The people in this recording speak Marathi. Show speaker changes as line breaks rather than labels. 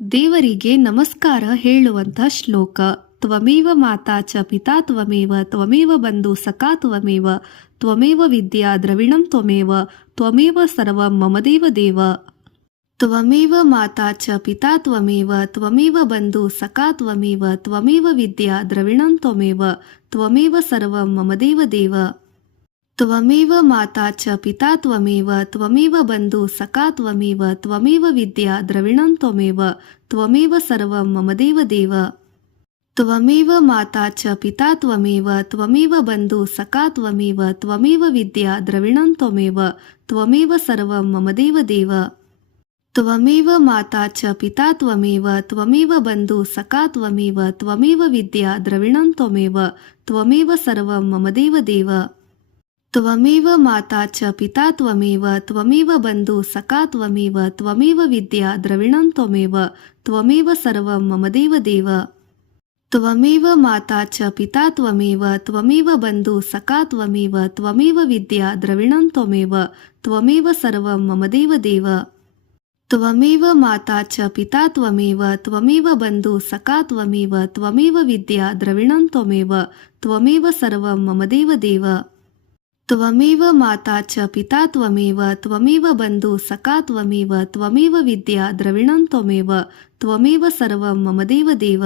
ದೇವರಿಗೆ ನಮಸ್ಕಾರ ಹೇಳುವಂಥ ಶ್ಲೋಕ. ತ್ವಮೇವ ಮಾತಾ ಚ ಪಿತಾ ತ್ವಮೇವ ತ್ವಮೇವ ಬಂಧು ಸಖಾ ತ್ವಮೇವ ತ್ವಮೇವ ವಿದ್ಯಾ ದ್ರವಿಣಂ ತ್ವಮೇವ ತ್ವಮೇವ ಸರ್ವ ಮಮದೇವ ದೇವ ತ್ವಮೇವ ಮಾತಾ ಚ ಪಿತಾ ತ್ವಮೇವ ತ್ವಮೇವ ಬಂಧು ಸಖಾ ತ್ವಮೇವ ತ್ವಮೇವ ವಿದ್ಯಾ ದ್ರವಿಣಂ ತ್ವಮೇವ ತ್ವಮೇವ ಸರ್ವ ಮಮದೇವ ದೇವ. त्वमेव माता च पिता त्वमेव त्वमेव बन्धु सखा त्वमेव त्वमेव विद्या द्रविणं त्वमेव त्वमेव सर्वं मम देव देव त्वमेव माता च पिता त्वमेव त्वमेव बन्धु सखा त्वमेव त्वमेव विद्या द्रविणं त्वमेव त्वमेव सर्वं मम देव देव त्वमेव माता च पिता त्वमेव त्वमेव बन्धु सखा त्वमेव त्वमेव विद्या द्रविणं त्वमेव त्वमेव सर्वं मम देव देव त्वमेव माता च पिता त्वमेव त्वमेव बन्धु सखा त्वमेव त्वमेव विद्या द्रविणं त्वमेव त्वमेव सर्वं मम देव देव. त्वमेव माता च पिता त्वमेव त्वमेव बन्धु सखा त्वमेव त्वमेव विद्या द्रविणं त्वमेव त्वमेव सर्वं मम देव देव. त्वमेव माता च पिता त्वमेव त्वमेव बन्धु सखा त्वमेव त्वमेव विद्या द्रविणं त्वमेव त्वमेव सर्वं मम देव देव. त्वमेव माता च पिता त्वमेव त्वमेव बन्धु सखा त्वमेव त्वमेव विद्या द्रविणं त्वमेव त्वमेव सर्वं मम देव देव